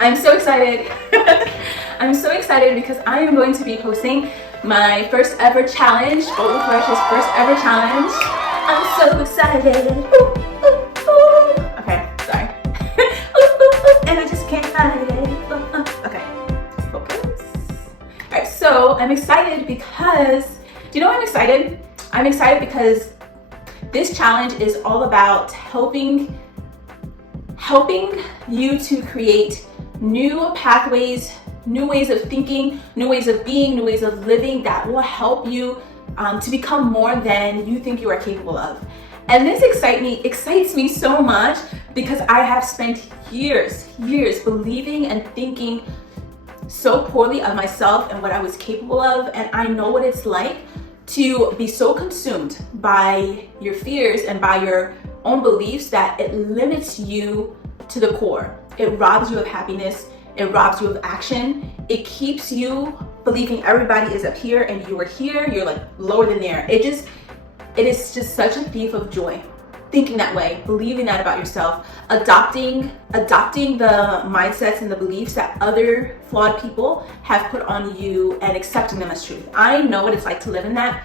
I'm so excited. I'm so excited because I am going to be posting my first ever challenge, Florish's first ever challenge. I'm so excited. Ooh, ooh, ooh. Okay, sorry. Ooh, ooh, ooh, and I just can't hide it. Okay, focus. All right, so I'm excited because, do you know why I'm excited? I'm excited because this challenge is all about helping you to create new pathways, new ways of thinking, new ways of being, new ways of living that will help you to become more than you think you are capable of. And this excites me so much because I have spent years believing and thinking so poorly of myself and what I was capable of, and I know what it's like to be so consumed by your fears and by your own beliefs that it limits you to the core. It robs you of happiness, it robs you of action, it keeps you believing everybody is up here and you are here, you're like lower than there. It is just such a thief of joy. Thinking that way, believing that about yourself, adopting the mindsets and the beliefs that other flawed people have put on you and accepting them as truth. I know what it's like to live in that,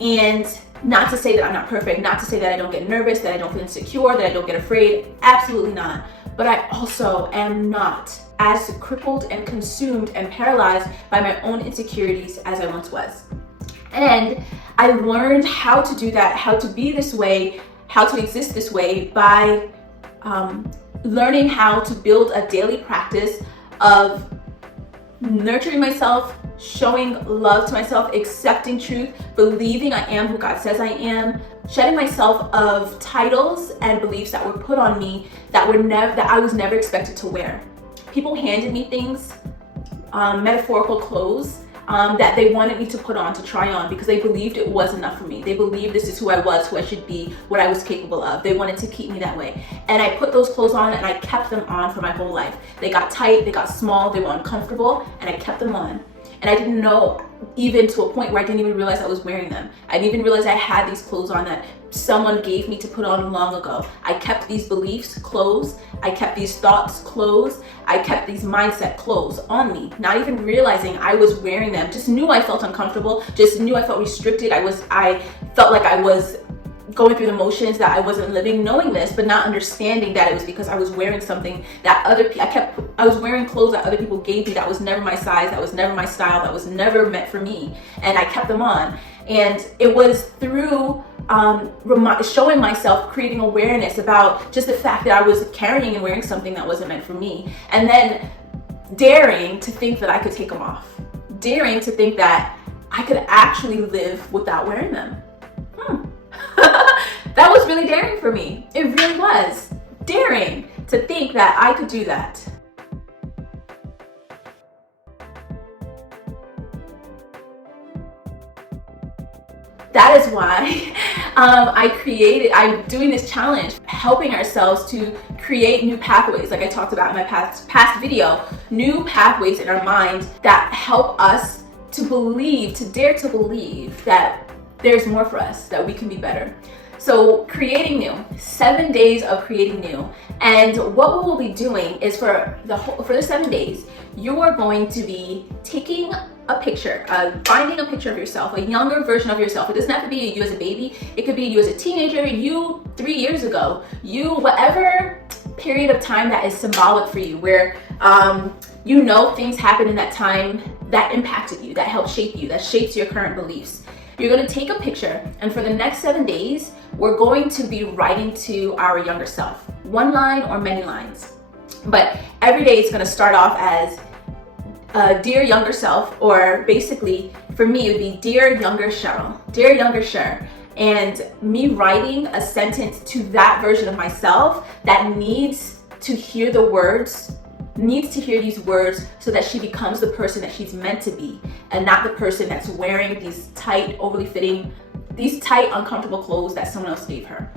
and not to say that I'm not perfect, not to say that I don't get nervous, that I don't feel insecure, that I don't get afraid, absolutely not. But I also am not as crippled and consumed and paralyzed by my own insecurities as I once was. And I learned how to do that, how to be this way, how to exist this way by learning how to build a daily practice of nurturing myself, showing love to myself, accepting truth, believing I am who God says I am, shedding myself of titles and beliefs that were put on me that I was never expected to wear. People handed me things, metaphorical clothes, that they wanted me to put on, to try on, because they believed it was enough for me. They believed this is who I was, who I should be, what I was capable of. They wanted to keep me that way. And I put those clothes on and I kept them on for my whole life. They got tight, they got small, they were uncomfortable, and I kept them on. And I didn't know, even to a point where I didn't even realize I was wearing them. I didn't even realize I had these clothes on that someone gave me to put on long ago. I kept these beliefs clothes. I kept these thoughts clothes. I kept these mindset clothes on me, not even realizing I was wearing them. Just knew I felt uncomfortable, just knew I felt restricted. I felt like I was going through the motions, that I wasn't living, knowing this, but not understanding that it was because I was wearing something that I was wearing clothes that other people gave me that was never my size, that was never my style, that was never meant for me, and I kept them on. And it was through showing myself, creating awareness about just the fact that I was carrying and wearing something that wasn't meant for me, and then daring to think that I could take them off, daring to think that I could actually live without wearing them. That was really daring for me. It really was daring to think that I could do that. That is why I'm doing this challenge, helping ourselves to create new pathways, like I talked about in my past video, new pathways in our mind that help us to believe, to dare to believe that there's more for us, that we can be better. So creating new, 7 days of creating new. And what we will be doing is for the 7 days, you are going to be taking a picture, finding a picture of yourself, a younger version of yourself. It doesn't have to be you as a baby. It could be you as a teenager, you 3 years ago, you, whatever period of time that is symbolic for you, where you know things happened in that time that impacted you, that helped shape you, that shapes your current beliefs. You're going to take a picture, and for the next 7 days, we're going to be writing to our younger self, one line or many lines. But every day it's going to start off as dear younger self, or basically for me it would be dear younger Sheryl, dear younger Sher, and me writing a sentence to that version of myself that needs to hear the words, needs to hear these words so that she becomes the person that she's meant to be, and not the person that's wearing these tight, overly fitting, these tight, uncomfortable clothes that someone else gave her.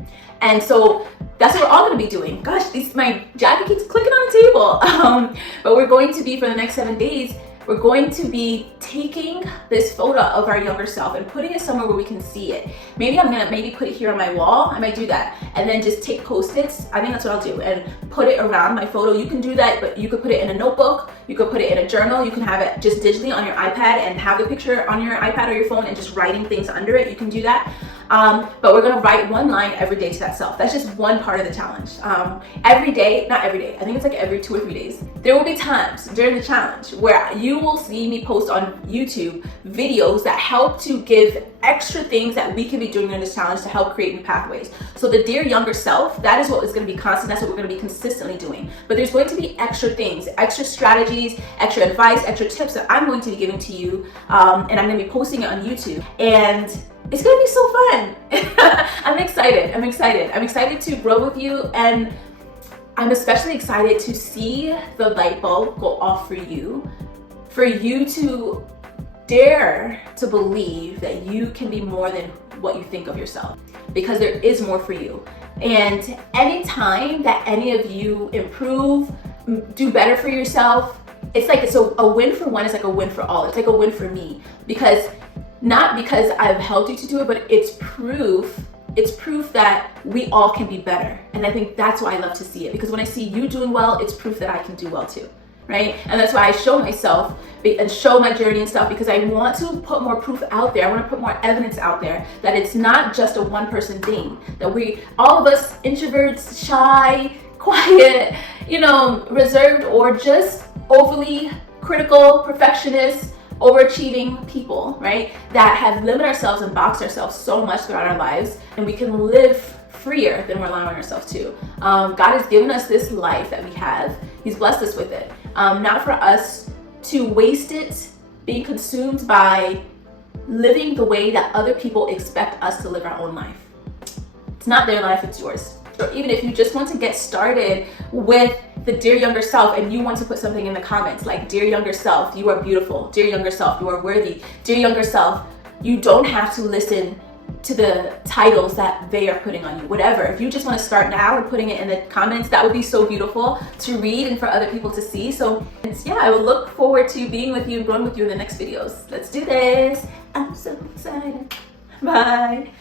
And so that's what we're all going to be doing. Gosh, my jacket keeps clicking on the table. But we're going to be, for the next 7 days, we're going to be taking this photo of our younger self and putting it somewhere where we can see it. Maybe I'm gonna put it here on my wall. I might do that. And then just take Post-its. I think that's what I'll do, and put it around my photo. You can do that, but you could put it in a notebook. You could put it in a journal. You can have it just digitally on your iPad and have the picture on your iPad or your phone and just writing things under it. You can do that. But we're gonna write one line every day to that self. That's just one part of the challenge. Every day, not every day, I think it's like every 2 or 3 days, there will be times during the challenge where you will see me post on YouTube videos that help to give extra things that we can be doing in this challenge to help create new pathways. So the Dear Younger Self, that is what is gonna be constant, that's what we're gonna be consistently doing. But there's going to be extra things, extra strategies, extra advice, extra tips that I'm going to be giving to you, and I'm gonna be posting it on YouTube. And it's gonna be so fun. I'm excited. I'm excited to grow with you, and I'm especially excited to see the light bulb go off for you to dare to believe that you can be more than what you think of yourself, because there is more for you. And anytime that any of you improve, do better for yourself, it's a win for one is like a win for all. It's like a win for me, because not because I've helped you to do it, but it's proof that we all can be better. And I think that's why I love to see it, because when I see you doing well, it's proof that I can do well too, right? And that's why I show myself and show my journey and stuff, because I want to put more proof out there. I want to put more evidence out there that it's not just a one-person thing, that all of us introverts, shy, quiet, reserved, or just overly critical, perfectionists, overachieving people, right, that have limited ourselves and boxed ourselves so much throughout our lives, and we can live freer than we're allowing ourselves to. God has given us this life that we have. He's blessed us with it. Not for us to waste it being consumed by living the way that other people expect us to live our own life. It's not their life, it's yours. So even if you just want to get started with the Dear Younger Self, and you want to put something in the comments like, Dear Younger Self, you are beautiful. Dear Younger Self, you are worthy. Dear Younger Self, you don't have to listen to the titles that they are putting on you. Whatever. If you just want to start now and putting it in the comments, that would be so beautiful to read and for other people to see. So yeah, I will look forward to being with you and growing with you in the next videos. Let's do this. I'm so excited. Bye.